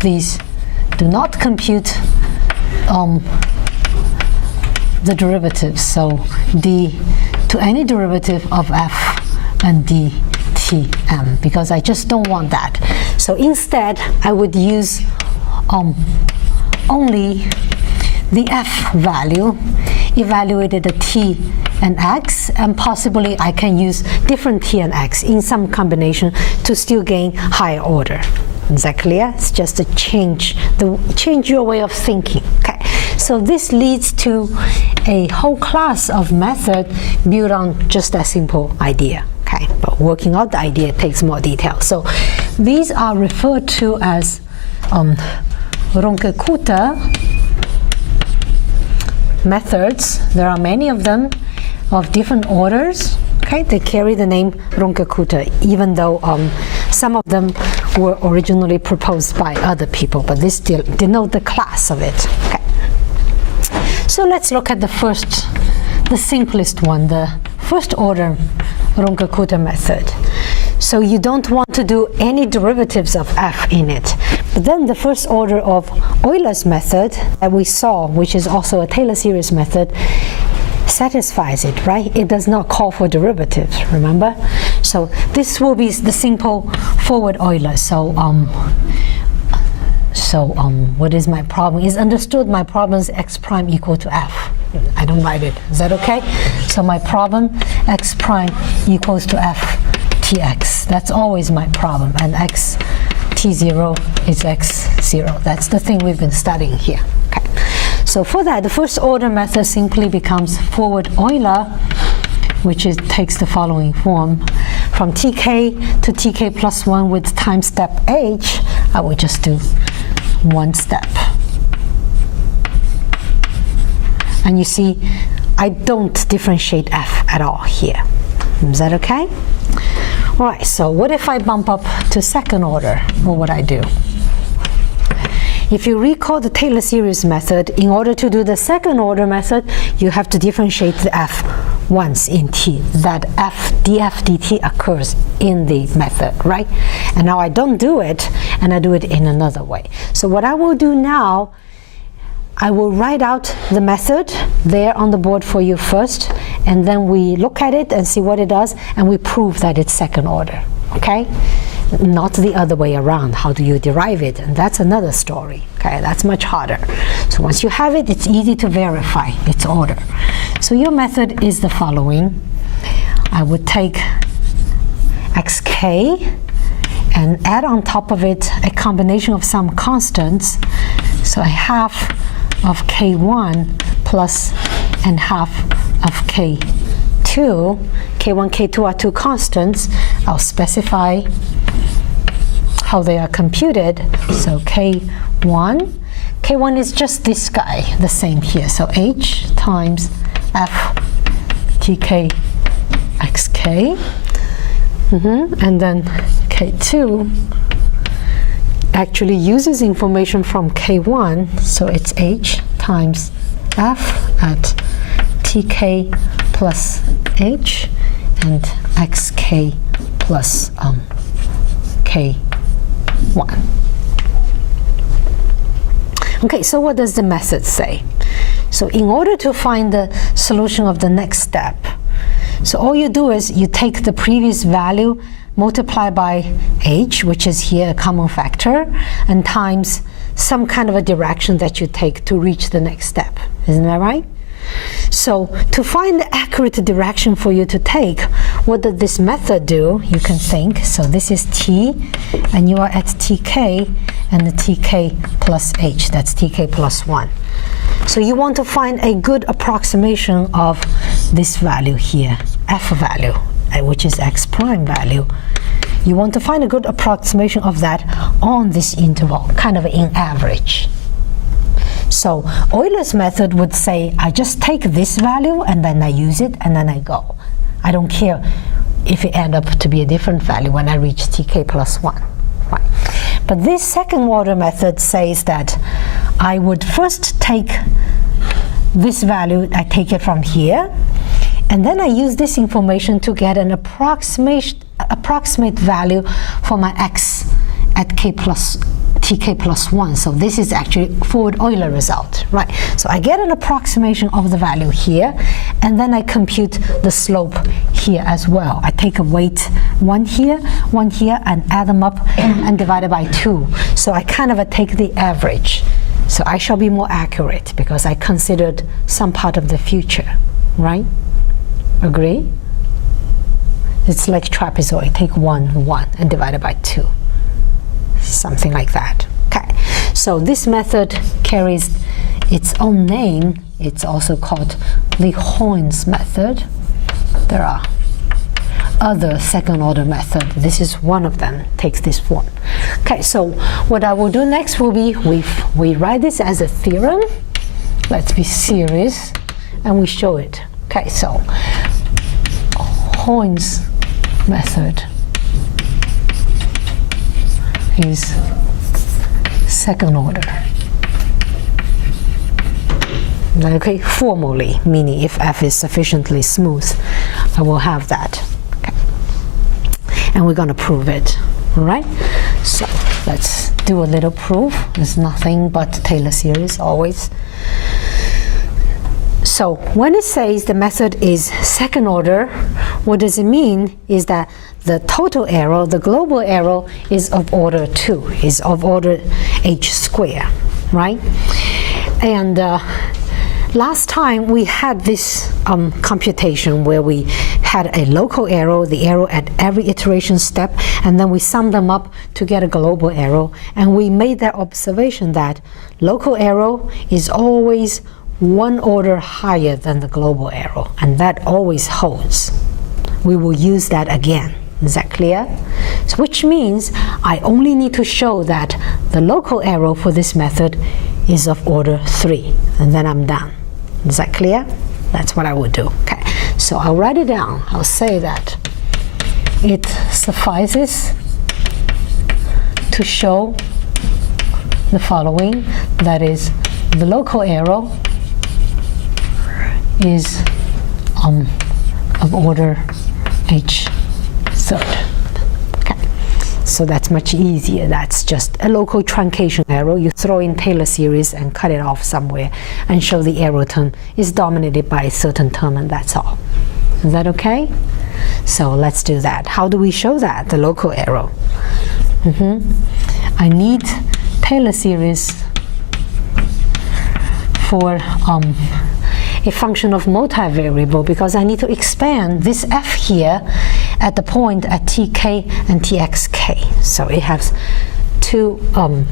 these do not compute the derivatives. So d to any derivative of f and d tm, because I just don't want that. So instead, I would use only the f value, evaluated at t and x, and possibly I can use different t and x in some combination to still gain higher order. Is that clear? It's just to change your way of thinking. Okay. So this leads to a whole class of method built on just a simple idea. Okay, but working out the idea takes more detail. So these are referred to as Runge-Kutta methods. There are many of them of different orders. Okay, they carry the name Runge-Kutta, even though some of them were originally proposed by other people, but this still denote the class of it. Okay. So let's look at the simplest one, the first order Runge-Kutta method. So you don't want to do any derivatives of f in it. But then the first order of Euler's method that we saw, which is also a Taylor series method, satisfies it, right? It does not call for derivatives, remember? So this will be the simple forward Euler. So what is my problem? It's understood my problem is x prime equal to f. I don't write it. Is that okay? So my problem, x prime equals to f tx. That's always my problem. And x t0 is x0. That's the thing we've been studying here. Okay. So for that, the first order method simply becomes forward Euler, which takes the following form. From tk to tk plus 1 with time step h, I will just do one step. And you see, I don't differentiate f at all here. Is that okay? All right, so what if I bump up to second order? What would I do? If you recall the Taylor series method, in order to do the second order method, you have to differentiate the f once in t. That f df dt occurs in the method, right? And now I don't do it, and I do it in another way. So what I will do now, I will write out the method there on the board for you first, and then we look at it and see what it does, and we prove that it's second order, okay? Not the other way around. How do you derive it? And that's another story, okay? That's much harder. So once you have it, it's easy to verify its order. So your method is the following. I would take xk and add on top of it a combination of some constants. So a half of k1 plus and half of k2. K1, K2 are two constants. I'll specify how they are computed. So K1 is just this guy, the same here. So h times f tk xk. And then K2 actually uses information from K1, so it's h times f at tk plus h and xk plus k1. Okay, so what does the method say? So in order to find the solution of the next step, so all you do is you take the previous value, multiply by h, which is here a common factor, and times some kind of a direction that you take to reach the next step. Isn't that right? So to find the accurate direction for you to take, what does this method do? You can think. So this is t, and you are at tk, and the tk plus h. That's tk plus 1. So you want to find a good approximation of this value here, f value, which is x prime value. You want to find a good approximation of that on this interval, kind of in average. So Euler's method would say, I just take this value and then I use it and then I go. I don't care if it ends up to be a different value when I reach tk plus 1. Right. But this second order method says that I would first take this value, I take it from here, and then I use this information to get an approximate value for my x at k plus tk plus 1. So this is actually forward Euler result, right? So I get an approximation of the value here, and then I compute the slope here as well. I take a weight 1 here, and add them up and divide it by 2. So I kind of take the average. So I shall be more accurate because I considered some part of the future, right? Agree? It's like trapezoid. Take 1, 1, and divide it by 2. Something like that. Okay. So this method carries its own name. It's also called the Horn's method. There are other second-order methods. This is one of them. Takes this form. Okay. So what I will do next will be we write this as a theorem. Let's be serious, and we show it. Okay. So Horn's method is second order. Okay, formally, meaning if f is sufficiently smooth, I will have that. Okay. And we're going to prove it. All right? So let's do a little proof. It's nothing but Taylor series always. So when it says the method is second order, what does it mean is that the total error, the global error, is of order 2, is of order h squared, right? And last time we had this computation where we had a local error, the error at every iteration step, and then we summed them up to get a global error. And we made that observation that local error is always 1 order higher than the global error, and that always holds. We will use that again. Is that clear? So which means I only need to show that the local error for this method is of order 3, and then I'm done. Is that clear? That's what I would do. Okay. So I'll write it down. I'll say that it suffices to show the following, that is, the local error is of order h third. Okay, so that's much easier. That's just a local truncation error. You throw in Taylor series and cut it off somewhere and show the error term is dominated by a certain term, and that's all. Is that okay? So let's do that. How do we show that, the local error? I need Taylor series for a function of multivariable, because I need to expand this f here at the point at tk and txk. So it has 2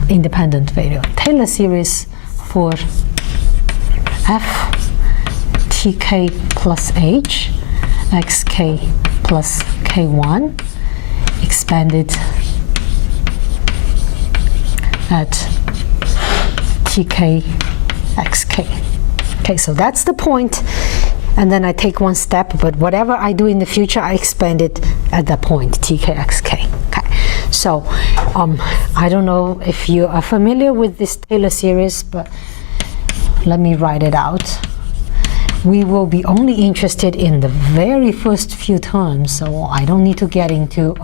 independent variables. Taylor series for f tk plus h, xk plus k1, expanded at tk xk. Okay, so that's the point, and then I take 1 step, but whatever I do in the future, I expand it at that point, tk xk. Okay, so I don't know if you are familiar with this Taylor series, but let me write it out. We will be only interested in the very first few terms, so I don't need to get into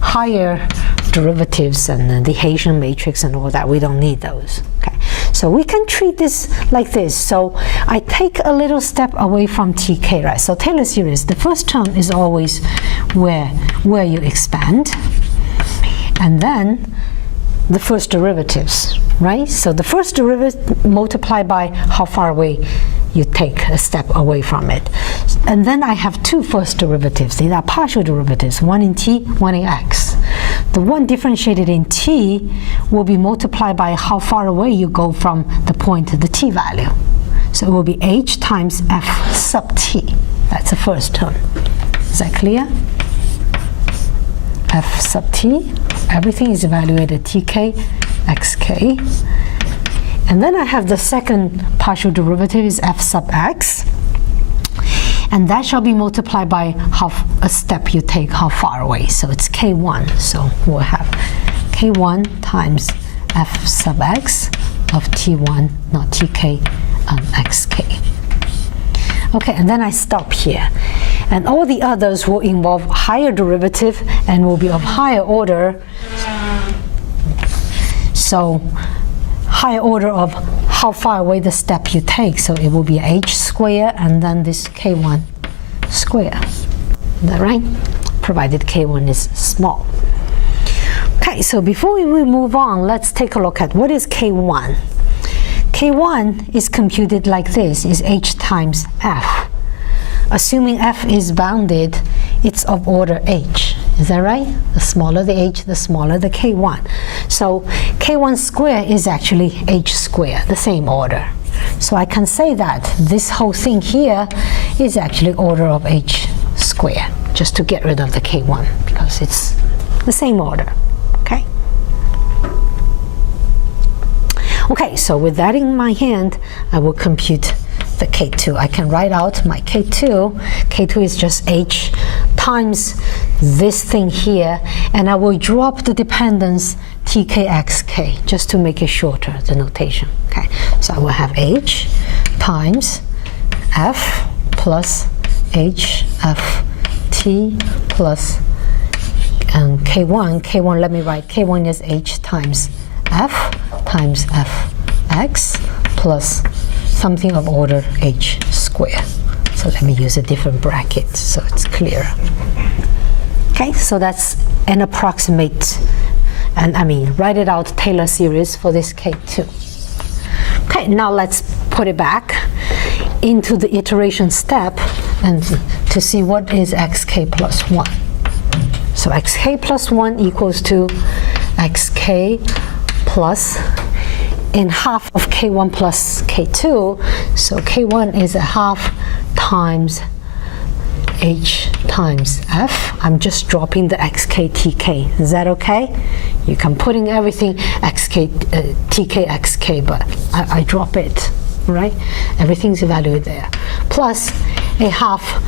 higher derivatives and the Hessian matrix and all that. We don't need those. Okay, so we can treat this like this. So I take a little step away from tk, right? So Taylor series, the first term is always where you expand, and then the first derivatives, right? So the first derivative multiplied by how far away you take a step away from it. And then I have 2 first derivatives. These are partial derivatives, one in t, one in x. The one differentiated in t will be multiplied by how far away you go from the point to the t value. So it will be h times f sub t. That's the first term. Is that clear? F sub t, everything is evaluated tk, xk. And then I have the second partial derivative is f sub x. And that shall be multiplied by half a step you take how far away. So it's k1. So we'll have k1 times f sub x of t1, not tk, xk. Okay, and then I stop here. And all the others will involve higher derivative and will be of higher order. So higher order of how far away the step you take. So it will be h squared and then this k1 squared. Is that right? Provided k1 is small. Okay, so before we move on, let's take a look at what is k1. K1 is computed like this, is h times f. Assuming f is bounded, it's of order h. Is that right? The smaller the h, the smaller the k1. So k1 squared is actually h squared, the same order. So I can say that this whole thing here is actually order of h squared, just to get rid of the k1, because it's the same order. Okay? Okay, so with that in my hand, I will compute the k2. I can write out my k2. K2 is just h times this thing here, and I will drop the dependence tkxk just to make it shorter, the notation. Okay, so I will have h times f plus h f t plus and k1. K1, let me write, k1 is h times f x plus something of order h squared. So let me use a different bracket so it's clearer. Okay, so that's an approximate, and I mean, write it out, Taylor series for this k2. Okay, now let's put it back into the iteration step and to see what is xk plus 1. So xk plus 1 equals to xk plus in half of k1 plus k2, so k1 is a half times h times f. I'm just dropping the xk tk. Is that okay? You can put in everything xk tk xk, but I drop it, right? Everything's evaluated there. Plus a half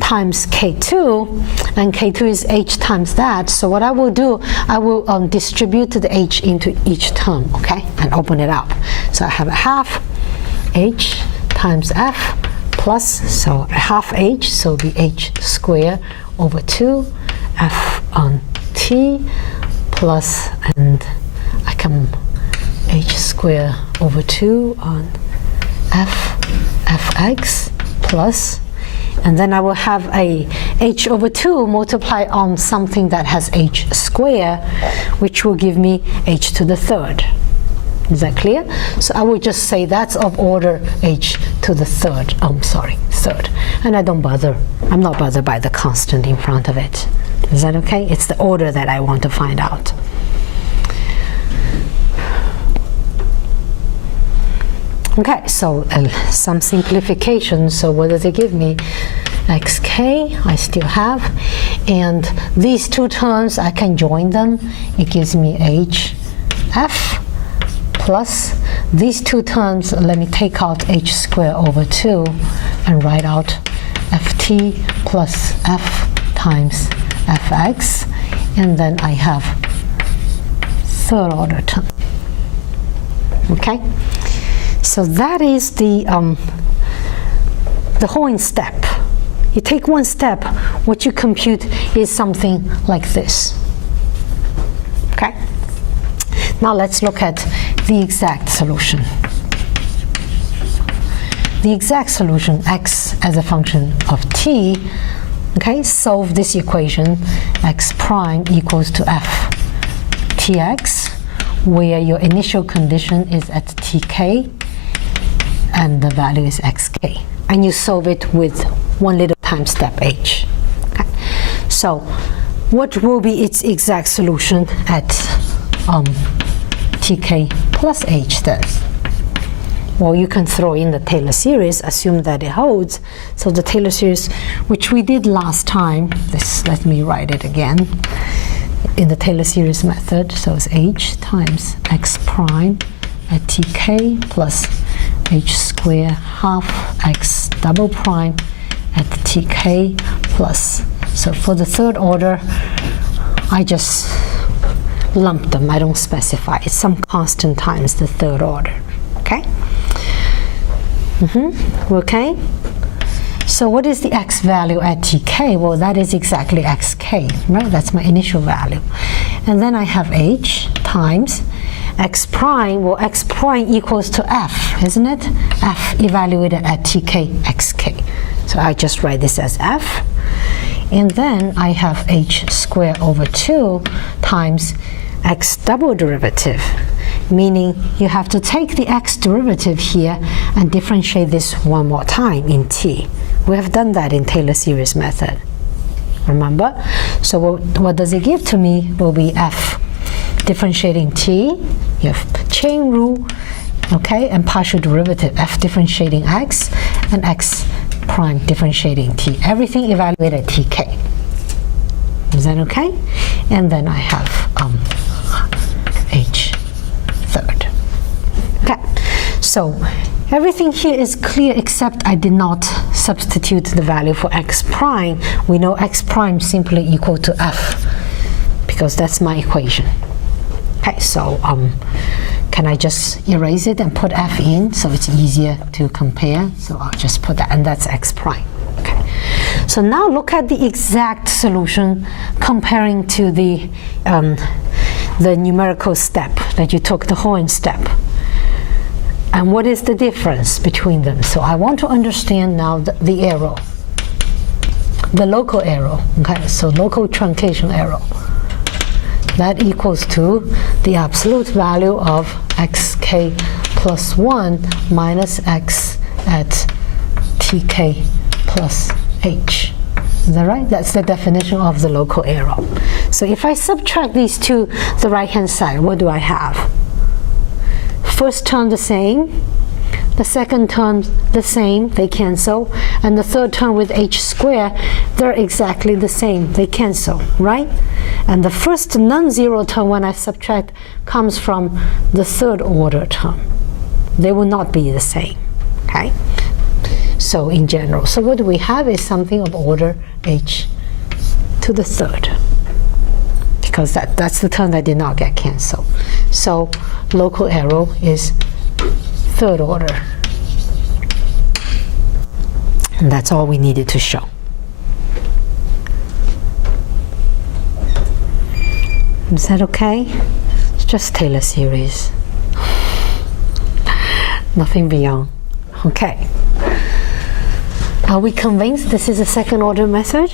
times k2, and k2 is h times that. So what I will do, I will distribute the h into each term, okay, and open it up. So I have a half h times f plus, so a half h, so it'll be h squared over 2 f on t plus, and I can h squared over 2 on fx plus, and then I will have a h over 2 multiply on something that has h squared, which will give me h to the third. Is that clear? So I will just say that's of order h to the third. Third. And I don't bother. I'm not bothered by the constant in front of it. Is that okay? It's the order that I want to find out. Okay, so some simplification. So what does it give me? xk, I still have. And these two terms, I can join them. It gives me hf plus these two terms. Let me take out h squared over 2 and write out ft plus f times fx. And then I have third order term. Okay? So that is the whole in step. You take one step, what you compute is something like this. Okay? Now let's look at the exact solution. The exact solution, x as a function of t, okay, solve this equation, x prime equals to f tx, where your initial condition is at tk, and the value is xk. And you solve it with one little time step h. Okay. So what will be its exact solution at tk plus h then? Well, you can throw in the Taylor series, assume that it holds. So the Taylor series, which we did last time, let me write it again, in the Taylor series method. So it's h times x prime at tk plus h squared half x double prime at tk plus. So for the third order, I just lump them. I don't specify. It's some constant times the third order. Okay? Okay? So what is the x value at tk? Well, that is exactly xk, right? That's my initial value. And then I have h times, x prime, well, x prime equals to f, isn't it? F evaluated at tk, xk. So I just write this as f. And then I have h squared over 2 times x double derivative, meaning you have to take the x derivative here and differentiate this one more time in t. We have done that in Taylor series method, remember? So what does it give to me will be f differentiating t, you have chain rule, okay, and partial derivative, f differentiating x, and x prime differentiating t. Everything evaluated at tk. Is that okay? And then I have h third. Okay, so everything here is clear except I did not substitute the value for x prime. We know x prime simply equal to f because that's my equation. Okay, so can I just erase it and put f in so it's easier to compare? So I'll just put that, and that's x prime. Okay. So now look at the exact solution comparing to the numerical step that you took, the Horn step. And what is the difference between them? So I want to understand now the arrow, the local arrow. Okay, so local truncation arrow. That equals to the absolute value of xk plus 1 minus x at tk plus h. Is that right? That's the definition of the local arrow. So if I subtract these to the right-hand side, what do I have? First term the same, the second term the same, they cancel, and the third term with h squared, they're exactly the same, they cancel, right? And the first non-zero term when I subtract comes from the third order term. They will not be the same, okay? So in general, so what we have is something of order h to the third, because that's the term that did not get canceled. So local arrow is third order. And that's all we needed to show. Is that okay? It's just Taylor series. Nothing beyond. Okay. Are we convinced this is a second order method?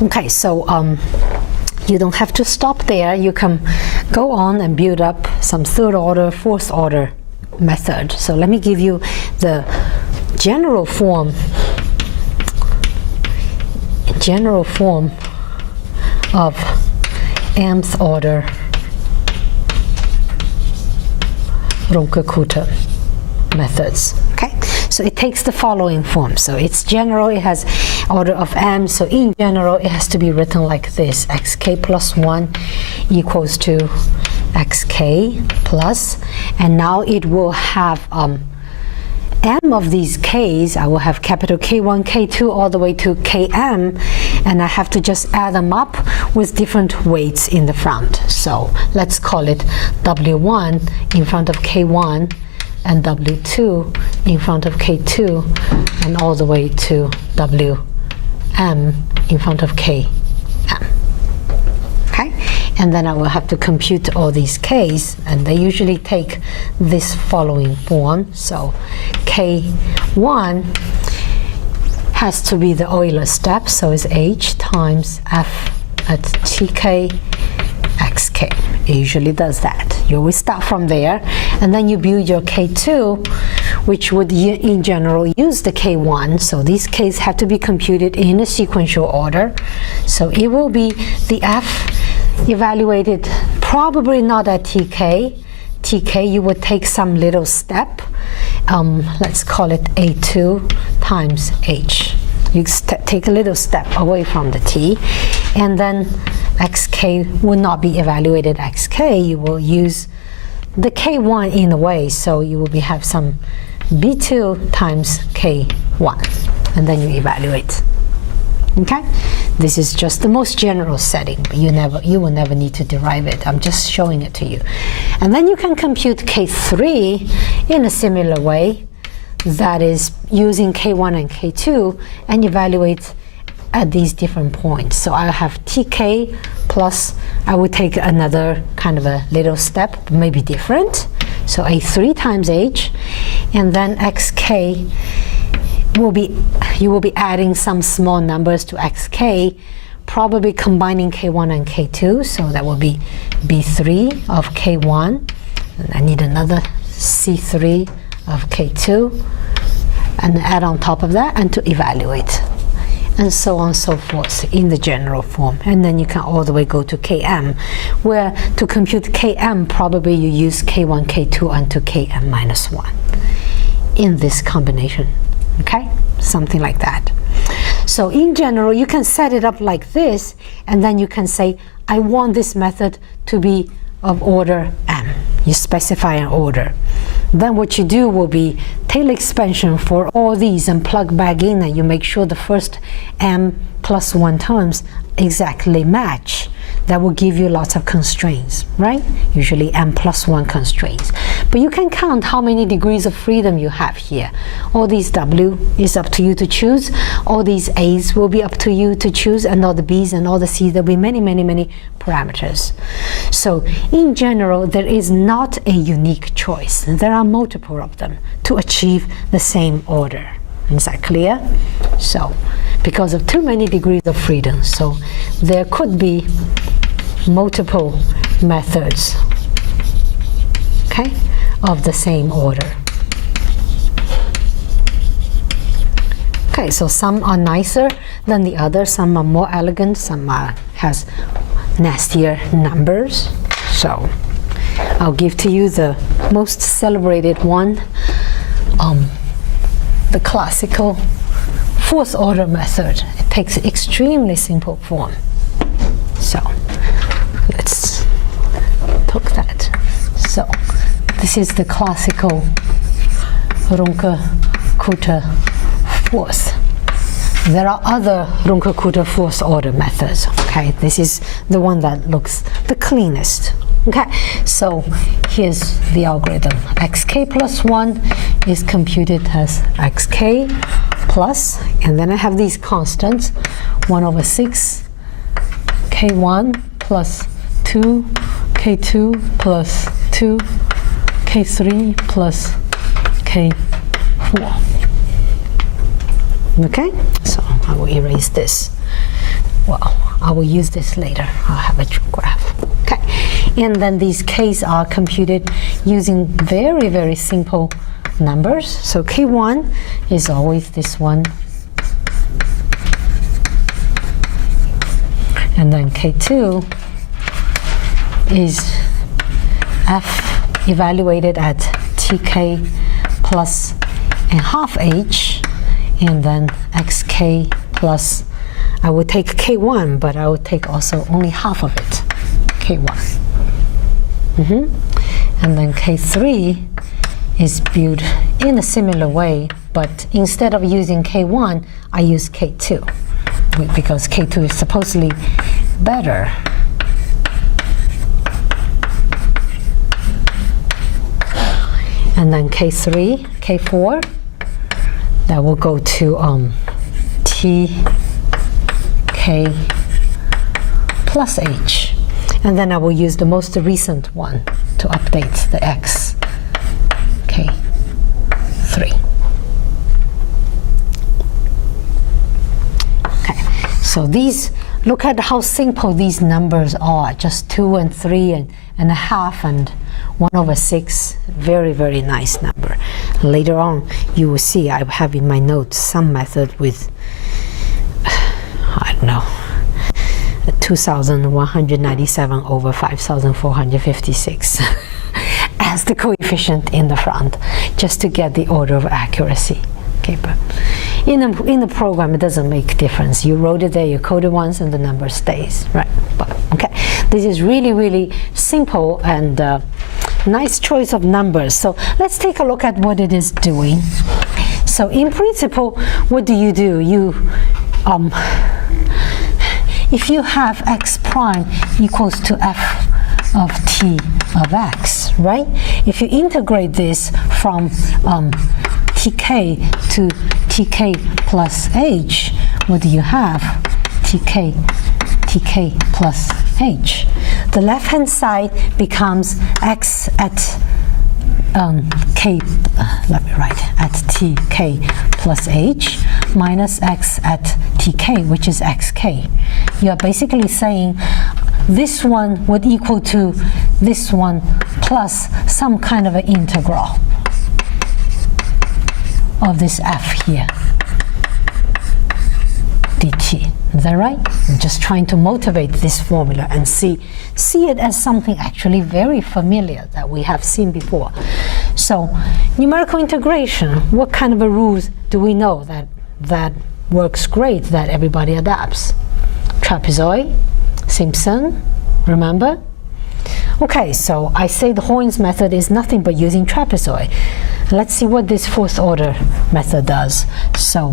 Okay, so you don't have to stop there. You can go on and build up some third order, fourth order method. So let me give you the general form of mth order Runge-Kutta methods. Okay, so it takes the following form. So it's general, it has order of m, so in general it has to be written like this: xk plus 1 equals to xk plus, and now it will have m of these k's. I will have capital K1, K2 all the way to Km, and I have to just add them up with different weights in the front. So let's call it W1 in front of K1 and W2 in front of K2 and all the way to Wm in front of Km. Okay? And then I will have to compute all these k's, and they usually take this following form. So K1 has to be the Euler step, so it's h times f at tk xk. It usually does that. You always start from there, and then you build your K2, which would in general use the K1. So these k's have to be computed in a sequential order. So it will be the f evaluated probably not at tk. Tk, you would take some little step. Let's call it A2 times h. You take a little step away from the t, and then xk will not be evaluated xk. You will use the k1 in a way, so you will have some b2 times k1, and then you evaluate. Okay, this is just the most general setting, but you will never need to derive it. I'm just showing it to you. And then you can compute K3 in a similar way. that is using K1 and K2 and evaluate at these different points. So I have TK plus, I would take another kind of a little step, maybe different. So A3 times H, and then XK will be, you will be adding some small numbers to XK, probably combining K1 and K2, so that will be B3 of K1, and I need another C3 of K2, and add on top of that, and to evaluate, and so on and so forth in the general form. And then you can all the way go to Km, where to compute Km, probably you use K1, K2 until Km minus 1 in this combination, okay? Something like that. So in general, you can set it up like this, and then you can say, I want this method to be of order M. You specify an order. Then what you do will be tail expansion for all these and plug back in, and you make sure the first M plus 1 terms exactly match. That will give you lots of constraints, right? Usually M plus 1 constraints. But you can count how many degrees of freedom you have here. All these W is up to you to choose. All these A's will be up to you to choose, and all the B's and all the C's. There'll be many, many, many parameters. So in general, there is not a unique choice. There are multiple of them to achieve the same order. Is that clear? So, because of too many degrees of freedom, so there could be multiple methods, okay, of the same order. Okay, so some are nicer than the others, some are more elegant, some has nastier numbers. So I'll give to you the most celebrated one, the classical fourth order method. It takes extremely simple form. So let's talk that. So this is the classical Runge-Kutta fourth. There are other Runge-Kutta fourth order methods. Okay, this is the one that looks the cleanest. Okay, so here's the algorithm. XK plus 1 is computed as XK plus, and then I have these constants, 1 over 6, K1 plus 2, K2 plus 2, K3 plus K4. Okay, so I will erase this. Well, I will use this later. I'll have a graph. Okay, and then these K's are computed using very, very simple numbers. So K1 is always this one, and then K2 is F evaluated at TK plus and half H, and then XK plus, I would take K1, but I would take also only half of it, K1. And then K3 is built in a similar way, but instead of using K1, I use K2, because K2 is supposedly better. And then K3, K4, that will go to TK plus H. And then I will use the most recent one to update the X, K3. Okay, so these, look at how simple these numbers are, just 2 and 3 and a half and 1 over 6, very, very nice number. Later on, you will see I have in my notes some method with, I don't know, 2,197 over 5,456 as the coefficient in the front, just to get the order of accuracy. Okay, but in the program, it doesn't make difference. You wrote it there, you coded once, and the number stays, right? But okay, this is really, really simple and nice choice of numbers. So let's take a look at what it is doing. So in principle, what do? You if you have x prime equals to f of t of x, right? If you integrate this from tk to tk plus h, what do you have? tk plus h. The left-hand side becomes x at k, let me write, at tk plus h minus x at tk, which is xk. You're basically saying this one would equal to this one plus some kind of an integral of this f here, dt. Is that right? I'm just trying to motivate this formula and see it as something actually very familiar that we have seen before. So numerical integration, what kind of a rules do we know that works great, that everybody adapts? Trapezoid, Simpson, remember? Okay, so I say the Hoynes method is nothing but using trapezoid. Let's see what this fourth order method does. So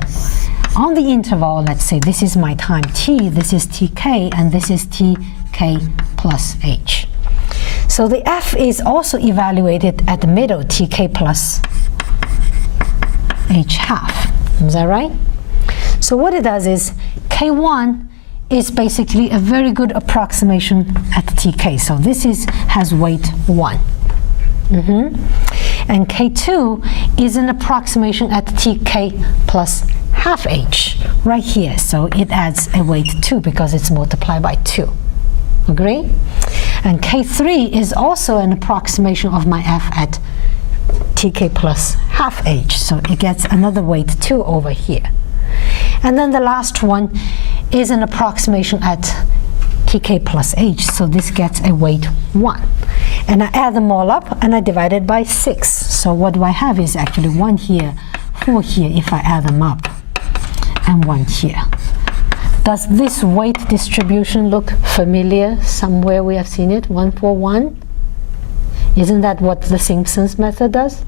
on the interval, let's say this is my time t, this is tk, and this is tk plus h. So the f is also evaluated at the middle, tk plus h half. Is that right? So what it does is k1 is basically a very good approximation at tk. So this has weight 1. And k2 is an approximation at tk plus half h right here. So it adds a weight 2 because it's multiplied by 2. Agree? And k3 is also an approximation of my f at tk plus half h. So it gets another weight 2 over here. And then the last one is an approximation at tk plus h. So this gets a weight 1. And I add them all up and I divide it by 6. So what do I have is actually 1 here, 4 here if I add them up, and 1 here. Does this weight distribution look familiar? Somewhere we have seen it, 1, 4, 1. Isn't that what the Simpson's method does?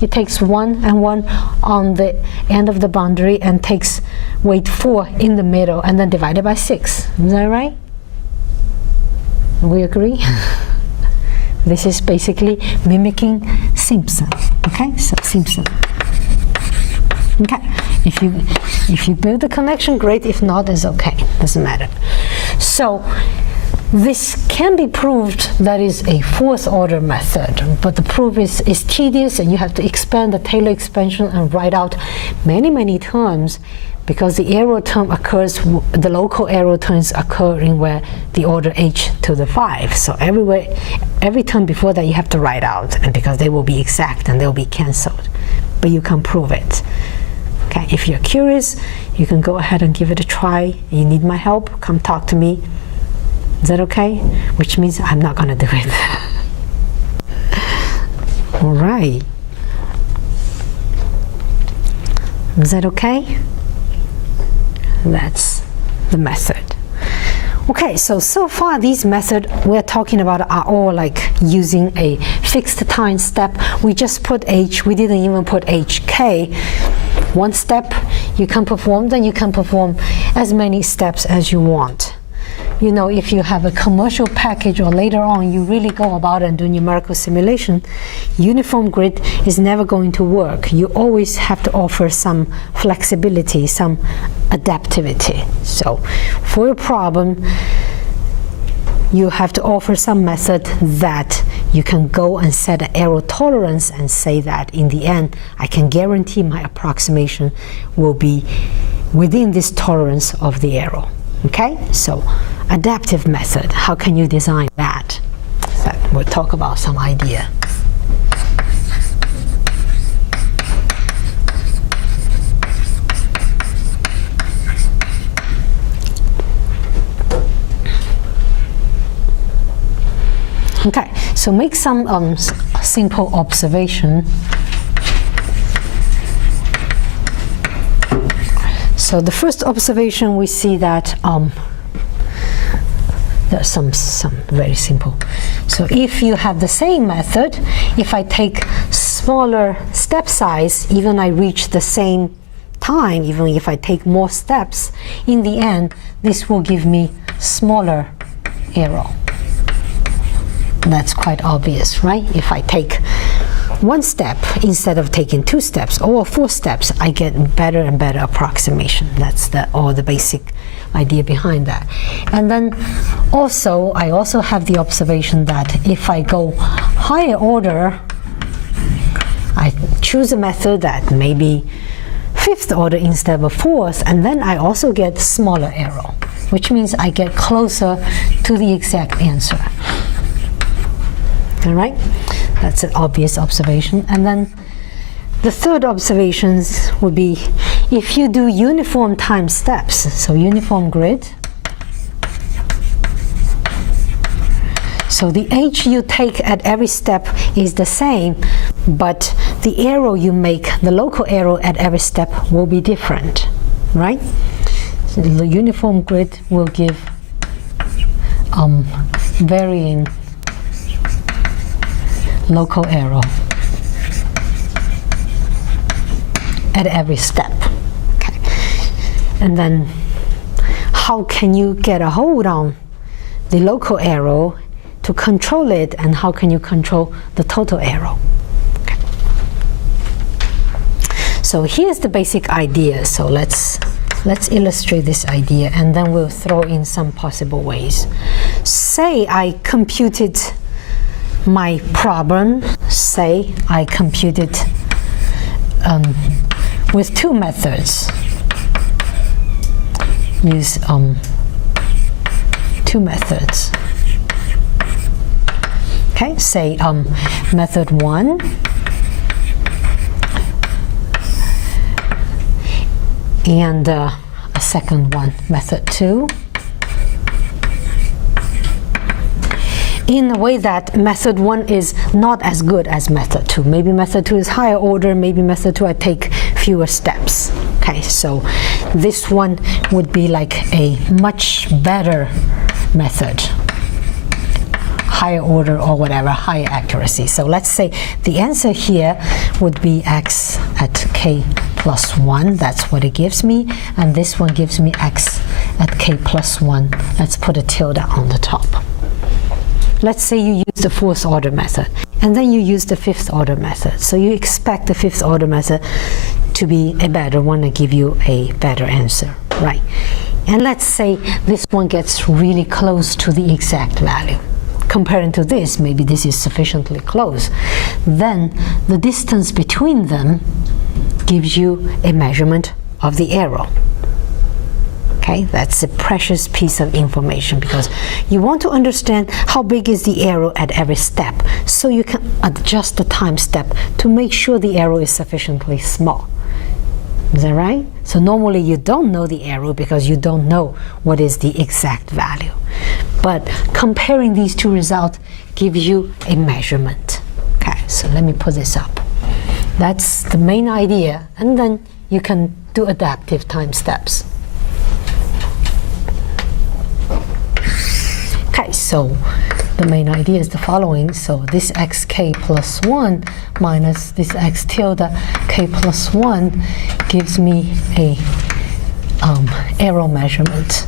It takes 1 and 1 on the end of the boundary and takes weight 4 in the middle and then divided by 6. Is that right? We agree? This is basically mimicking Simpson. Okay, so Simpson. Okay, if you build a connection, great. If not, it's okay. Doesn't matter. So this can be proved. That is a fourth order method, but the proof is tedious, and you have to expand the Taylor expansion and write out many terms, because the arrow term occurs, the local arrow terms occurring where the order h to the 5. So every term before that you have to write out, and because they will be exact and they will be cancelled, but you can prove it. Okay, if you're curious, you can go ahead and give it a try. You need my help, come talk to me. Is that okay? Which means I'm not gonna do it. All right. Is that okay? That's the method. Okay, so far these methods we're talking about are all like using a fixed time step. We just put h, we didn't even put hk. One step you can perform, then you can perform as many steps as you want. You know, if you have a commercial package or later on you really go about and do numerical simulation, uniform grid is never going to work. You always have to offer some flexibility, some adaptivity. So for a problem, you have to offer some method that you can go and set an error tolerance and say that in the end, I can guarantee my approximation will be within this tolerance of the error. Okay, so adaptive method, how can you design that? We'll talk about some idea. Okay, so make some simple observation. So the first observation, we see that there's some very simple. So if you have the same method, if I take smaller step size, even I reach the same time, even if I take more steps, in the end, this will give me smaller error. That's quite obvious, right? If I take one step instead of taking 2 steps or 4 steps, I get better and better approximation. That's the basic idea behind that. And then also, I also have the observation that if I go higher order, I choose a method that maybe 5th order instead of 4th, and then I also get smaller error, which means I get closer to the exact answer. All right, that's an obvious observation. And then the third observations would be if you do uniform time steps, so uniform grid, so the H you take at every step is the same, but the arrow you make, the local arrow at every step will be different, right? So the uniform grid will give varying local arrow at every step. Okay. And then how can you get a hold on the local arrow to control it, and how can you control the total arrow? Okay. So here's the basic idea. So let's illustrate this idea, and then we'll throw in some possible ways. Say I computed my problem, say I computed with 2 methods. Use 2 methods. Okay, say method 1 and a second one, method 2. In a way that method 1 is not as good as method 2. Maybe method 2 is higher order, maybe method 2 I take fewer steps. Okay, so this one would be like a much better method. Higher order or whatever, higher accuracy. So let's say the answer here would be x at k plus 1. That's what it gives me. And this one gives me x at k plus 1. Let's put a tilde on the top. Let's say you use the 4th order method, and then you use the 5th order method. So you expect the 5th order method to be a better one and give you a better answer, right? And let's say this one gets really close to the exact value. Comparing to this, maybe this is sufficiently close. Then the distance between them gives you a measurement of the arrow. Okay, that's a precious piece of information because you want to understand how big is the arrow at every step, so you can adjust the time step to make sure the arrow is sufficiently small. Is that right? So normally you don't know the arrow because you don't know what is the exact value. But comparing these 2 results gives you a measurement. Okay, so let me put this up. That's the main idea, and then you can do adaptive time steps. Okay, so the main idea is the following. So this xk plus 1 minus this x tilde k plus 1 gives me a arrow measurement.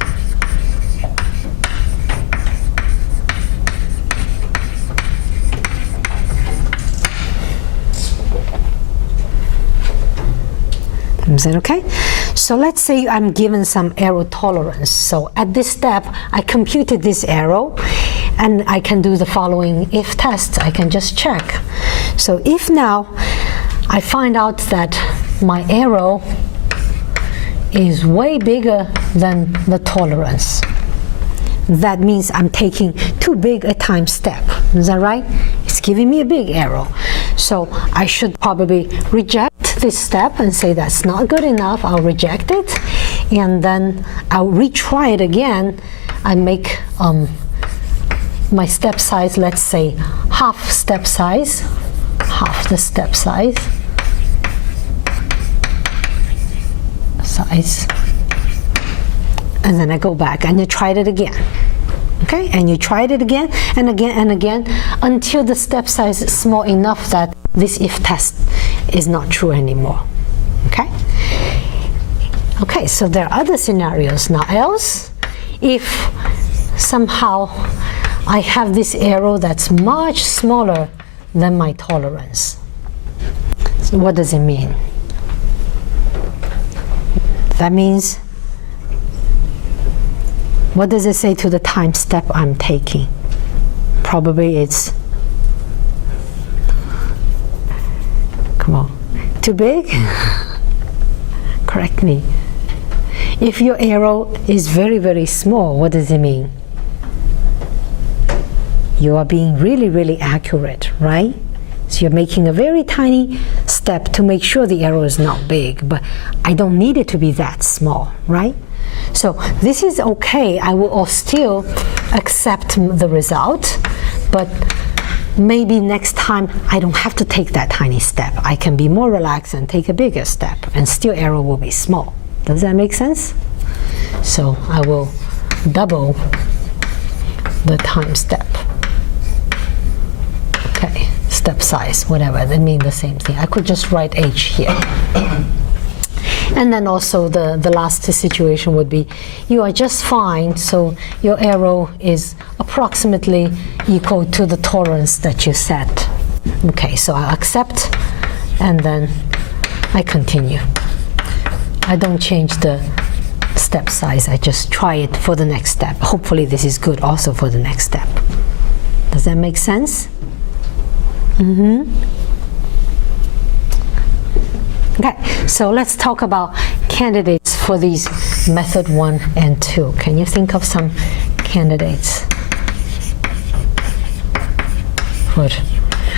Is that okay? So let's say I'm given some arrow tolerance. So at this step, I computed this arrow, and I can do the following if test. I can just check. So if now I find out that my arrow is way bigger than the tolerance, that means I'm taking too big a time step. Is that right? It's giving me a big arrow. So I should probably reject this step and say that's not good enough. I'll reject it, and then I'll retry it again. I make my step size, let's say half step size, half the step size, and then I go back and you tried it again. Okay, and you tried it again and again and again until the step size is small enough that this if test is not true anymore. Okay? Okay, so there are other scenarios. Now else, if somehow I have this arrow that's much smaller than my tolerance, So what does it mean? That means, what does it say to the time step I'm taking? Probably it's, come on, too big? Correct me. If your arrow is very, very small, what does it mean? You are being really, really accurate, right? So you're making a very tiny step to make sure the arrow is not big, but I don't need it to be that small, right? So this is okay. I will still accept the result, but maybe next time I don't have to take that tiny step. I can be more relaxed and take a bigger step, and still arrow will be small. Does that make sense? So I will double the time step. Okay, step size, whatever, they mean the same thing. I could just write h here. And then also the last situation would be, you are just fine, so your arrow is approximately equal to the tolerance that you set. Okay, so I accept, and then I continue. I don't change the step size, I just try it for the next step. Hopefully this is good also for the next step. Does that make sense? Okay, so let's talk about candidates for these method 1 and 2. Can you think of some candidates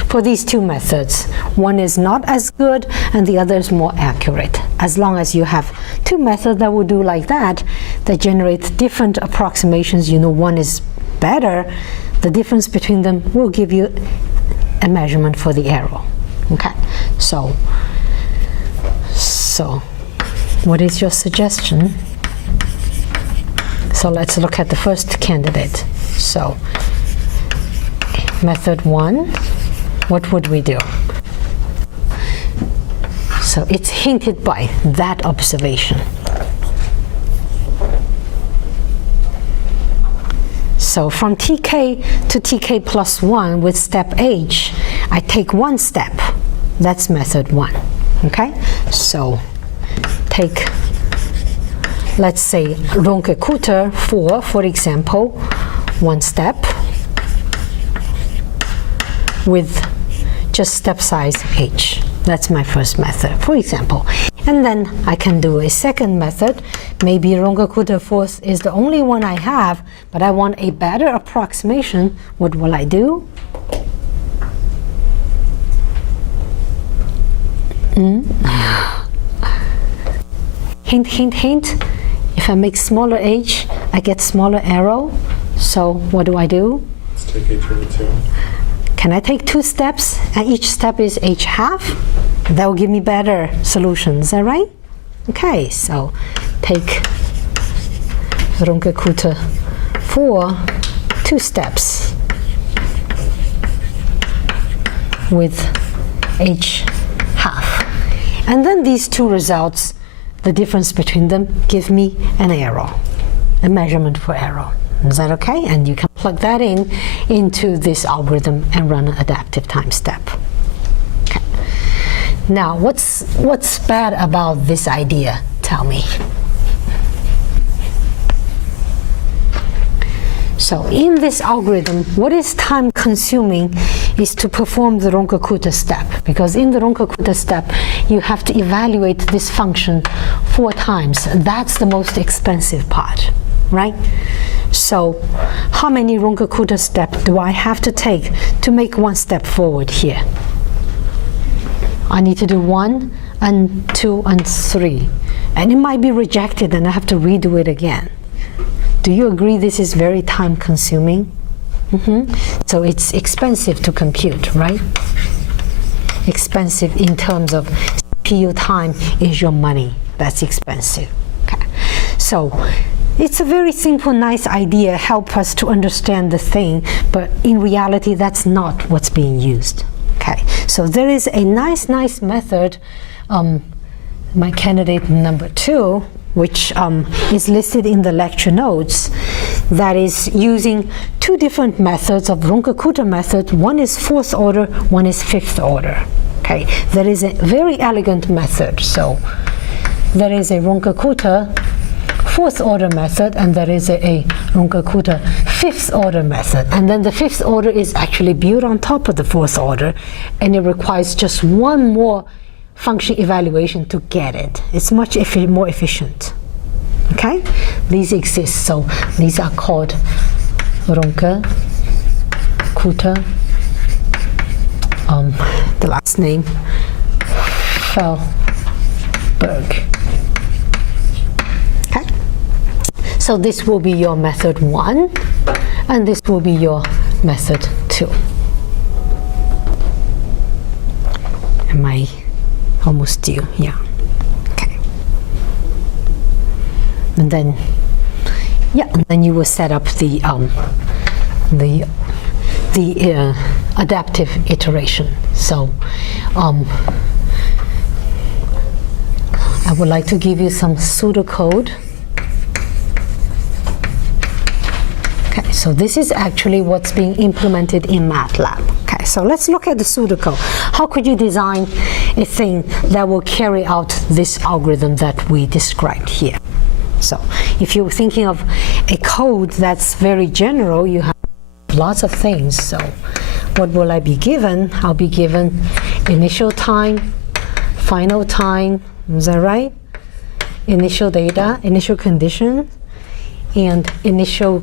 for these two methods? One is not as good and the other is more accurate. As long as you have two methods that will do like that generate different approximations, you know one is better, the difference between them will give you a measurement for the arrow. Okay, so what is your suggestion? So let's look at the first candidate. So method 1, what would we do? So it's hinted by that observation. So from TK to TK plus 1 with step H, I take one step. That's method 1. Okay? So take, let's say, Runge-Kutta 4, for example, one step with just step size H. That's my first method, for example. And then I can do a second method. Maybe Runge-Kutta 4 is the only one I have, but I want a better approximation. What will I do? Hint, hint, hint. If I make smaller H, I get smaller arrow. So what do I do? Let's take H over 2. Can I take 2 steps and each step is H half? That will give me better solutions, is that right? Okay, so take Runge-Kutta 4, 2 steps with H half. And then these two results, the difference between them, give me an arrow, a measurement for arrow. Is that okay? And you can plug that into this algorithm and run an adaptive time step. Okay. Now, what's bad about this idea? Tell me. So in this algorithm, what is time consuming is to perform the Runge-Kutta step, because in the Runge-Kutta step, you have to evaluate this function 4 times. That's the most expensive part, right? So how many Runge-Kutta steps do I have to take to make one step forward here? I need to do 1 and 2 and 3. And it might be rejected and I have to redo it again. Do you agree this is very time consuming? So it's expensive to compute, right? Expensive in terms of CPU time is your money. That's expensive. Okay. So it's a very simple, nice idea, help us to understand the thing, but in reality, that's not what's being used. Okay, so there is a nice method, my candidate number 2, which is listed in the lecture notes, that is using 2 different methods of Runge-Kutta method. One is 4th order, one is 5th order. Okay. Okay, there is a very elegant method. So there is a Runge-Kutta fourth order method, and there is a Runge-Kutta fifth order method. And then the fifth order is actually built on top of the fourth order, and it requires just one more function evaluation to get it. It's much more efficient. Okay, these exist, so these are called Runge-Kutta. The last name, Fehlberg. Okay, so this will be your method 1, and this will be your method 2. Am I almost due? Yeah. Okay. And then, yeah, and then you will set up the adaptive iteration. So I would like to give you some pseudocode. Okay, so this is actually what's being implemented in MATLAB. Okay, so let's look at the pseudocode. How could you design a thing that will carry out this algorithm that we described here? So if you're thinking of a code that's very general, you have lots of things. So what will I be given? I'll be given initial time, final time, is that right? Initial data, initial condition, and initial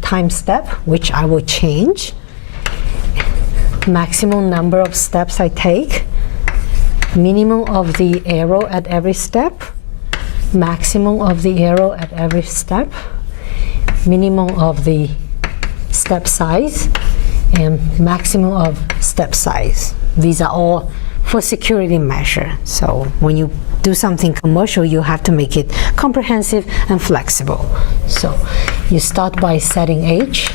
time step, which I will change. Maximum number of steps I take, minimum of the arrow at every step, maximum of the arrow at every step, minimum of the step size, and maximum of step size. These are all for security measure. So when you do something commercial, you have to make it comprehensive and flexible. So you start by setting h.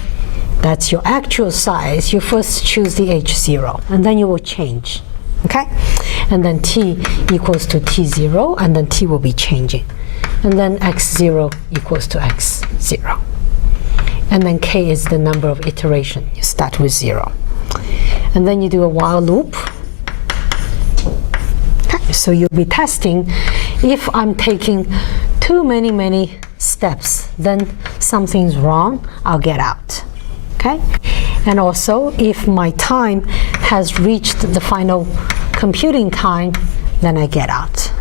That's your actual size. You first choose the h0, and then you will change. Okay? And then t equals to t0, and then t will be changing. And then x0 equals to x0. And then k is the number of iteration. You start with 0. And then you do a while loop. Okay, so you'll be testing if I'm taking too many steps, then something's wrong, I'll get out. Okay? And also, if my time has reached the final computing time, then I get out.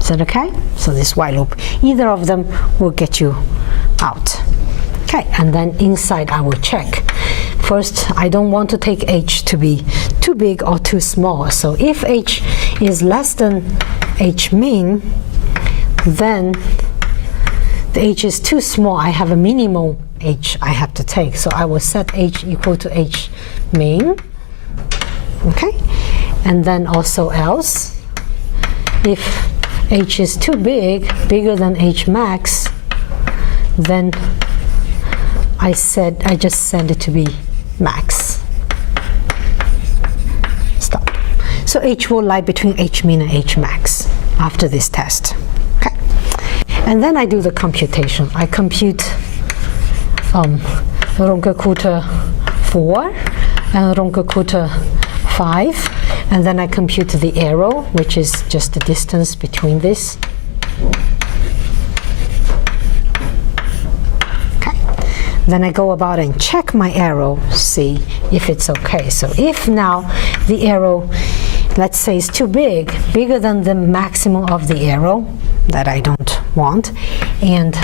Is that okay? So this while loop, either of them will get you out. Okay, and then inside I will check. First, I don't want to take h to be too big or too small. So if h is less than h min, then the h is too small. I have a minimum h I have to take. So I will set h equal to h min. Okay, and then also else, if h is too big, bigger than h max, then I just send it to be max. Stop. So h will lie between h min and h max after this test. Okay. And then I do the computation. I compute Runge-Kutta 4 and Runge-Kutta 5, and then I compute the arrow, which is just the distance between this. Then I go about and check my arrow, see if it's okay. So if now the arrow, let's say, is too big, bigger than the maximum of the arrow that I don't want, and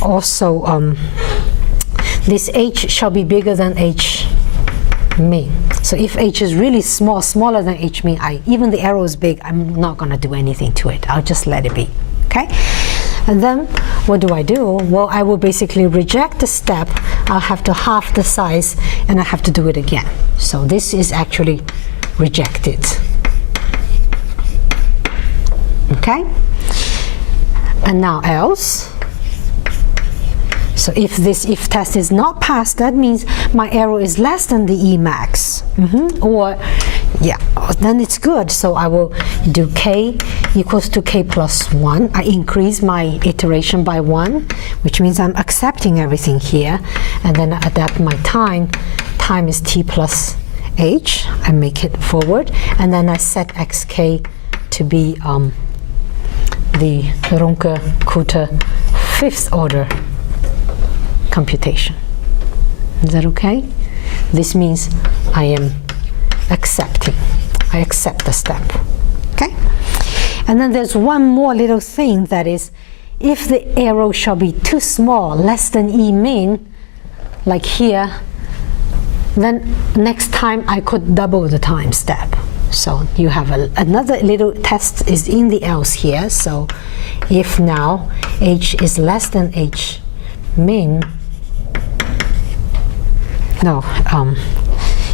also this h shall be bigger than h min. So if h is really small, smaller than h min, even the arrow is big, I'm not going to do anything to it. I'll just let it be. Okay? And then what do? Well, I will basically reject the step. I'll have to half the size, and I have to do it again. So this is actually rejected. Okay? And now else. So if this if test is not passed, that means my arrow is less than the Emax. Or, yeah, then it's good. So I will do k equals to k plus 1. I increase my iteration by 1, which means I'm accepting everything here. And then I adapt my time. Time is t plus h, I make it forward, and then I set xk to be the Runge-Kutta fifth order computation. Is that okay? This means I am accepting. I accept the step. Okay? And then there's one more little thing, that is, if the arrow shall be too small, less than E min, like here, then next time I could double the time step. So you have another little test is in the else here. So if now h is less than h min, no,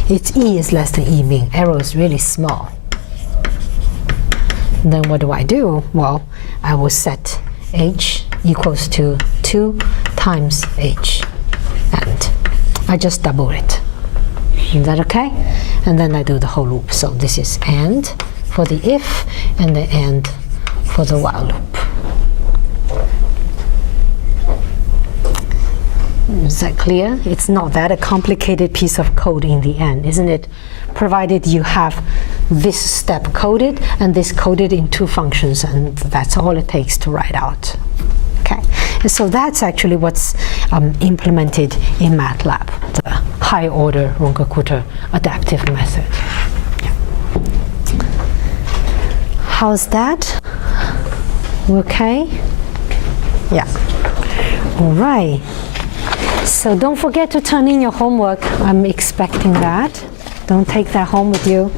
it's E is less than E min, arrow is really small. Then what do I do? Well, I will set h equals to 2 times h, and I just double it. Is that okay? And then I do the whole loop. So this is AND for the if, and the AND for the while loop. Is that clear? It's not that a complicated piece of code in the end, isn't it? Provided you have this step coded and this coded in 2 functions, and that's all it takes to write out. Okay, and so that's actually what's implemented in MATLAB, the high order Runge-Kutta adaptive method. Yeah. How's that? Okay? Yeah. All right. So don't forget to turn in your homework. I'm expecting that. Don't take that home with you.